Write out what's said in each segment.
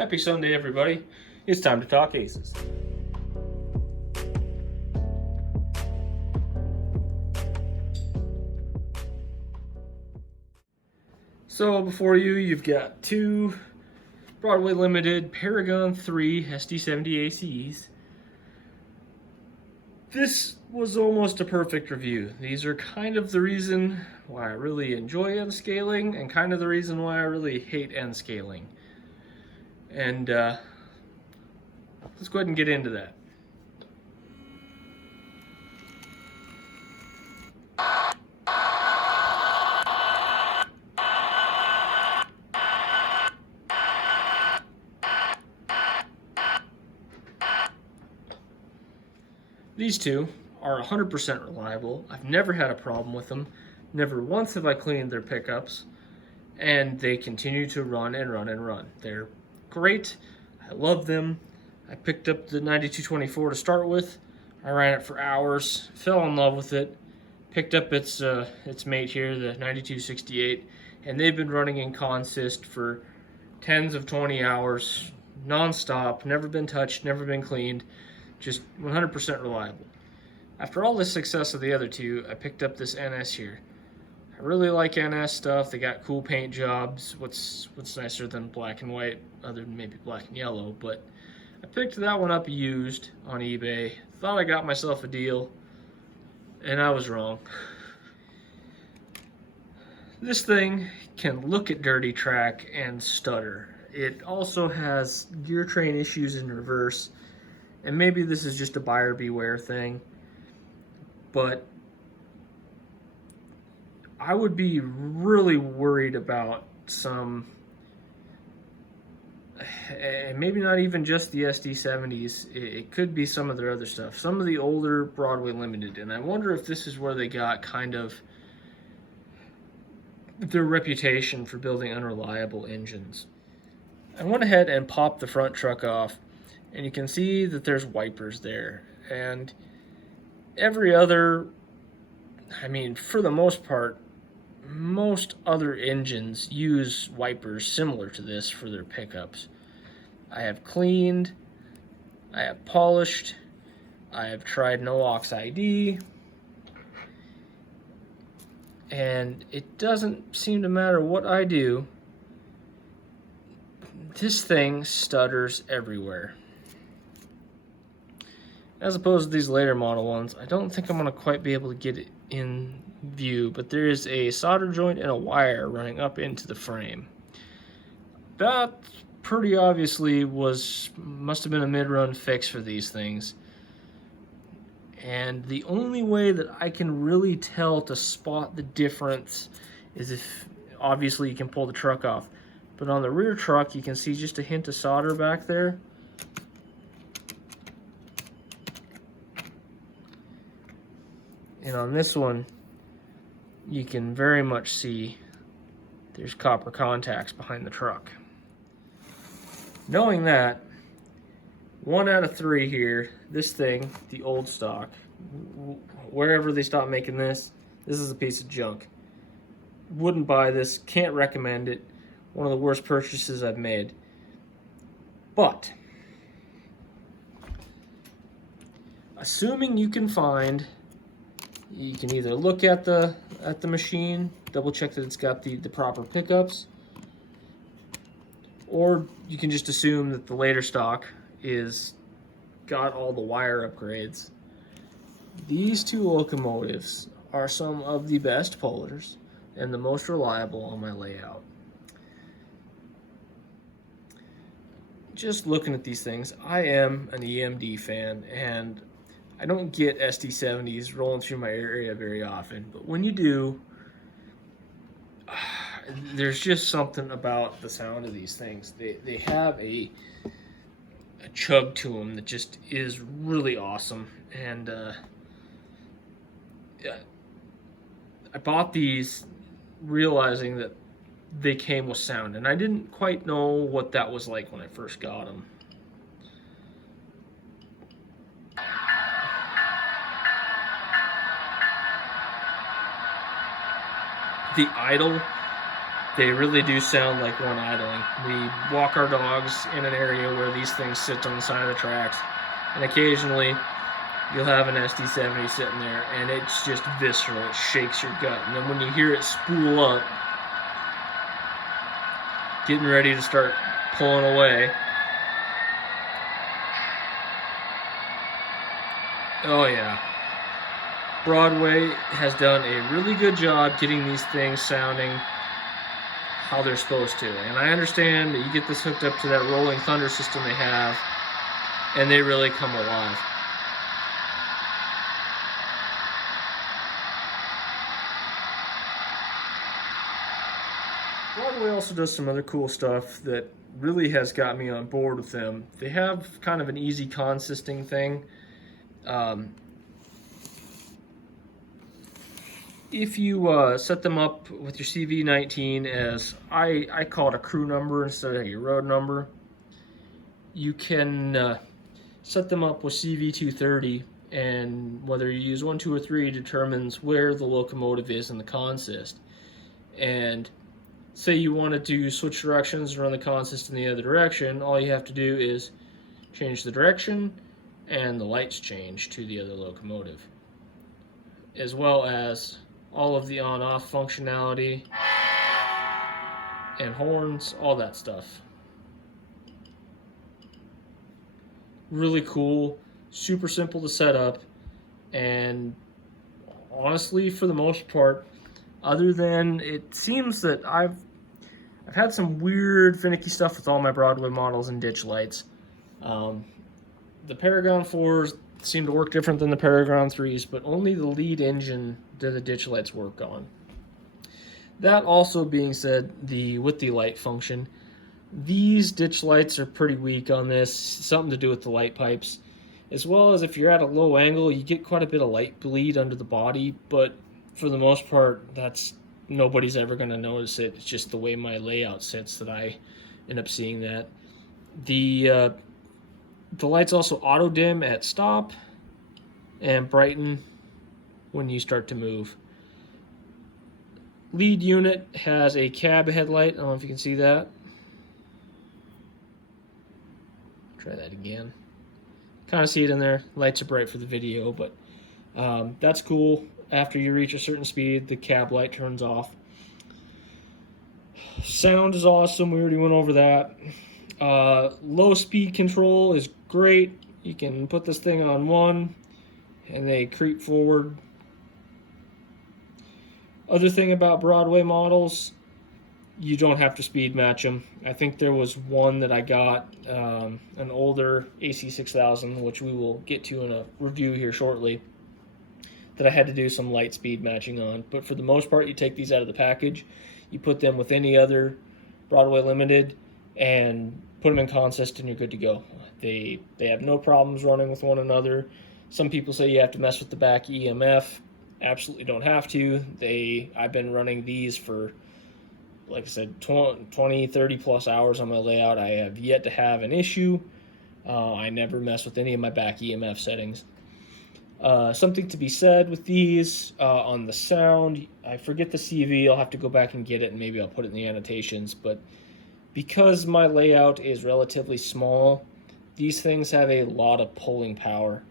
Happy Sunday, everybody. It's time to talk aces. So before you've got two Broadway Limited Paragon 3 SD70aces. This was almost a perfect review. These are kind of the reason why I really enjoy N scaling and kind of the reason why I really hate N scaling. And let's go ahead and get into that. These two are 100% reliable. I've never had a problem with them. Never once have I cleaned their pickups, and they continue to run and run and run. They're great. I love them. I picked up the 9224 to start with. I ran it for hours, fell in love with it, picked up its mate here, the 9268, and they've been running in consist for tens of 20 hours, non-stop, never been touched, never been cleaned, just 100% reliable. After all the success of the other two, I picked up this NS here. I really like NS stuff. They got cool paint jobs. What's nicer than black and white, other than maybe black and yellow, but I picked that one up used on eBay. Thought I got myself a deal, and I was wrong. This thing can look at dirty track and stutter. It also has gear train issues in reverse, and maybe this is just a buyer beware thing, but I would be really worried about some, and maybe not even just the SD70s, it could be some of their other stuff, some of the older Broadway Limited, and I wonder if this is where they got kind of their reputation for building unreliable engines. I went ahead and popped the front truck off, and you can see that there's wipers there, and every other, I mean, for the most part, most other engines use wipers similar to this for their pickups. I have cleaned, I have polished, I have tried no-ox ID, and it doesn't seem to matter what I do, this thing stutters everywhere. As opposed to these later model ones, I don't think I'm going to quite be able to get it in view, but there is a solder joint and a wire running up into the frame. That pretty obviously must have been a mid-run fix for these things. And the only way that I can really tell to spot the difference is if, obviously, you can pull the truck off. But on the rear truck, you can see just a hint of solder back there. And on this one, you can very much see there's copper contacts behind the truck. Knowing that, 1 out of 3 here, this thing, the old stock, wherever they stopped making this is a piece of junk. Wouldn't buy this, can't recommend it. One of the worst purchases I've made. But, assuming you can find, you can either look at the machine, double check that it's got the proper pickups, or you can just assume that the later stock is got all the wire upgrades. These two locomotives are some of the best pullers and the most reliable on my layout. Just looking at these things, I am an EMD fan, and I don't get SD70s rolling through my area very often, but when you do, there's just something about the sound of these things. They have a chug to them that just is really awesome, and I bought these realizing that they came with sound, and I didn't quite know what that was like when I first got them. The idle They really do sound like one idling. We walk our dogs in an area where these things sit on the side of the tracks, and occasionally you'll have an SD70 sitting there, and it's just visceral. It shakes your gut. And then when you hear it spool up, getting ready to start pulling away, oh yeah. Broadway has done a really good job getting these things sounding how they're supposed to. And I understand that you get this hooked up to that rolling thunder system they have, and they really come alive. Broadway also does some other cool stuff that really has got me on board with them. They have kind of an easy consisting thing. If you set them up with your CV19 as, I call it a crew number instead of your road number, you can set them up with CV230, and whether you use 1, 2, or 3 determines where the locomotive is in the consist. And say you wanted to switch directions and run the consist in the other direction, all you have to do is change the direction and the lights change to the other locomotive, as well as all of the on-off functionality and horns, all that stuff. Really cool, super simple to set up, and honestly, for the most part, other than it seems that I've had some weird finicky stuff with all my Broadway models and ditch lights. The Paragon 4s seem to work different than the Paragon 3s, but only the lead engine do the ditch lights work on. That also being said, with the light function, these ditch lights are pretty weak on this, something to do with the light pipes. As well as if you're at a low angle, you get quite a bit of light bleed under the body, but for the most part, nobody's ever going to notice it. It's just the way my layout sits that I end up seeing that. The lights also auto dim at stop and brighten when you start to move. Lead unit has a cab headlight. I don't know if you can see that. Try that again. Kind of see it in there. Lights are bright for the video, but that's cool. After you reach a certain speed, the cab light turns off. Sound is awesome. We already went over that. Low speed control is great. You can put this thing on 1 and they creep forward. Other thing about Broadway models, you don't have to speed match them. I think there was one that I got, an older AC6000, which we will get to in a review here shortly, that I had to do some light speed matching on. But for the most part, you take these out of the package, you put them with any other Broadway Limited, and put them in consist, and you're good to go. They have no problems running with one another. Some people say you have to mess with the back EMF. Absolutely don't have to. I've been running these for, like I said, 20, 30 plus hours on my layout. I have yet to have an issue. I never mess with any of my back EMF settings. Something to be said with these on the sound, I forget the CV. I'll have to go back and get it, and maybe I'll put it in the annotations. But because my layout is relatively small, these things have a lot of pulling power.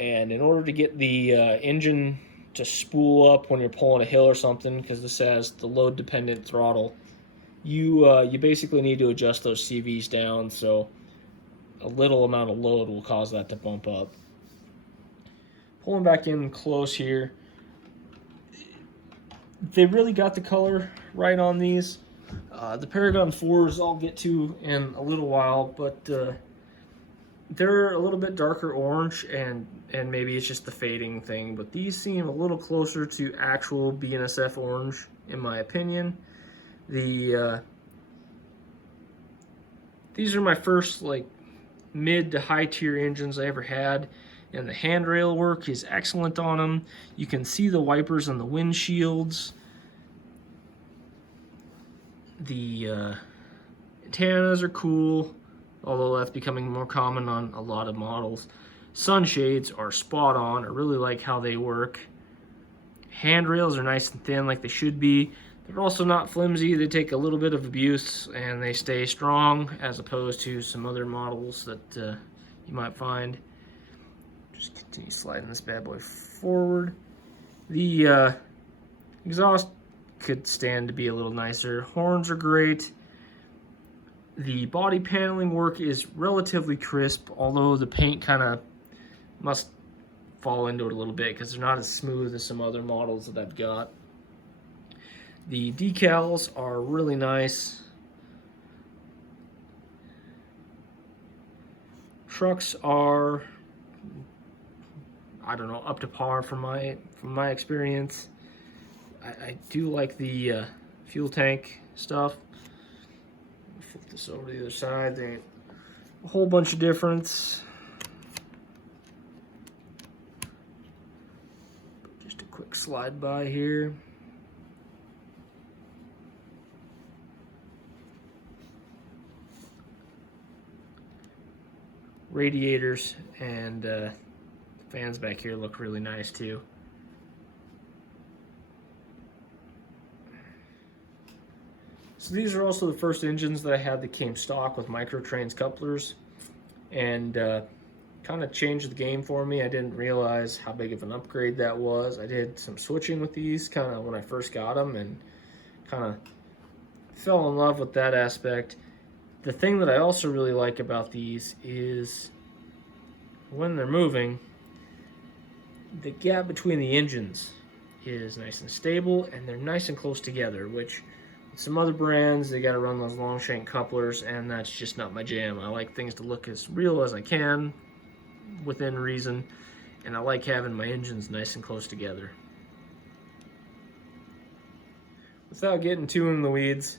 And in order to get the engine to spool up when you're pulling a hill or something, because this has the load dependent throttle, you basically need to adjust those CVs down, so a little amount of load will cause that to bump up. Pulling back in close here, they really got the color right on these. The Paragon 4s I'll get to in a little while, but they're a little bit darker orange, and maybe it's just the fading thing, but these seem a little closer to actual BNSF orange, in my opinion. These are my first like mid to high tier engines I ever had, and the handrail work is excellent on them. You can see the wipers on the windshields. The antennas are cool, although that's becoming more common on a lot of models. Sunshades are spot on. I really like how they work. Handrails are nice and thin like they should be. They're also not flimsy. They take a little bit of abuse and they stay strong, as opposed to some other models that you might find. Just continue sliding this bad boy forward. The exhaust could stand to be a little nicer. Horns are great. The body paneling work is relatively crisp, although the paint kind of must fall into it a little bit because they're not as smooth as some other models that I've got. The decals are really nice. Trucks are, I don't know, up to par from my experience. I do like the fuel tank stuff. Flip this over to the other side. There ain't a whole bunch of difference. Just a quick slide by here. Radiators and fans back here look really nice too. So these are also the first engines that I had that came stock with micro-trans couplers, and kind of changed the game for me. I didn't realize how big of an upgrade that was. I did some switching with these kind of when I first got them and kind of fell in love with that aspect. The thing that I also really like about these is when they're moving, the gap between the engines is nice and stable, and they're nice and close together, which some other brands, they got to run those long shank couplers, and that's just not my jam. I like things to look as real as I can within reason, and I like having my engines nice and close together. Without getting too in the weeds,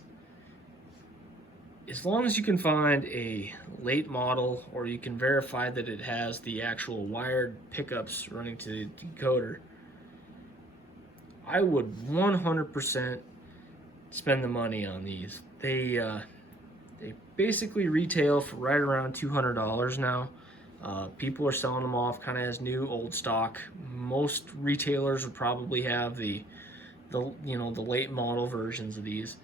as long as you can find a late model, or you can verify that it has the actual wired pickups running to the decoder, I would 100% spend the money on these. They basically retail for right around $200 now. People are selling them off kind of as new old stock. Most retailers would probably have the late model versions of these.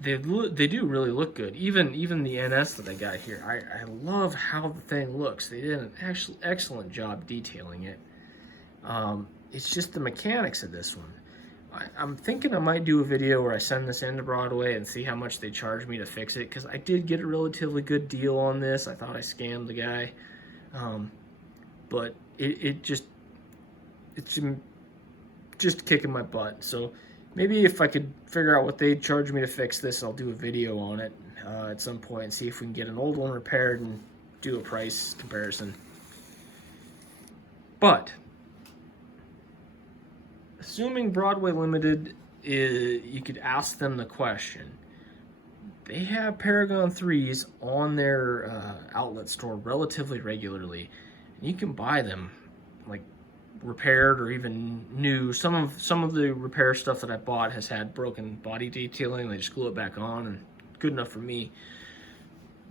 They do really look good. Even the NS that I got here, I love how the thing looks. They did an excellent job detailing it. It's just the mechanics of this one. I'm thinking I might do a video where I send this into Broadway and see how much they charge me to fix it, because I did get a relatively good deal on this. I thought I scammed the guy, but it's just kicking my butt. So maybe if I could figure out what they'd charge me to fix this, I'll do a video on it at some point and see if we can get an old one repaired and do a price comparison. But assuming Broadway Limited, you could ask them the question. They have Paragon 3s on their outlet store relatively regularly, and you can buy them like repaired or even new. Some of the repair stuff that I bought has had broken body detailing. They just glue it back on, and good enough for me.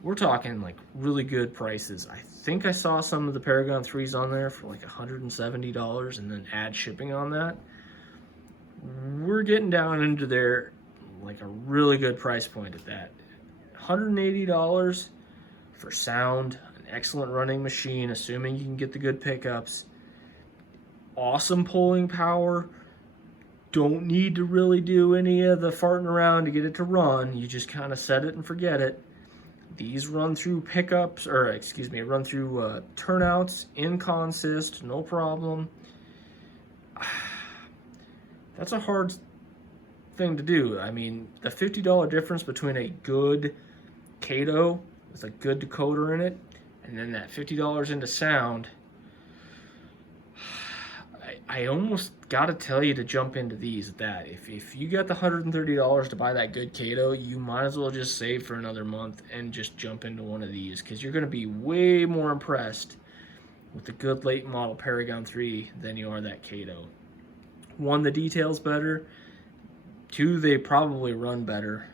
We're talking like really good prices. I think I saw some of the Paragon 3s on there for like $170 and then add shipping on that. We're getting down into there like a really good price point at that. $180 for sound, an excellent running machine, assuming you can get the good pickups. Awesome pulling power. Don't need to really do any of the farting around to get it to run. You just kind of set it and forget it. These run through pickups, or excuse me, run through turnouts in consist, no problem. That's a hard thing to do. I mean, the $50 difference between a good Kato with a good decoder in it, and then that $50 into sound, I almost gotta tell you to jump into these at that. If you got the $130 to buy that good Kato, you might as well just save for another month and just jump into one of these, because you're gonna be way more impressed with the good late model Paragon 3 than you are that Kato. One, the detail's better. Two, they probably run better.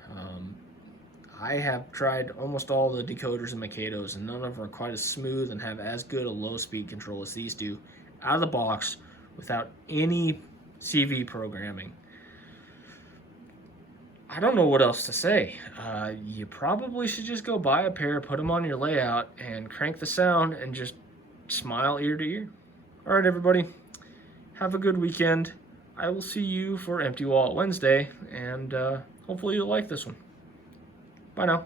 I have tried almost all the decoders in my Katos, and none of them are quite as smooth and have as good a low speed control as these do out of the box without any CV programming. I don't know what else to say. You probably should just go buy a pair, put them on your layout, and crank the sound and just smile ear to ear. All right, everybody, have a good weekend. I will see you for Empty Wallet Wednesday, and hopefully you'll like this one. Bye now.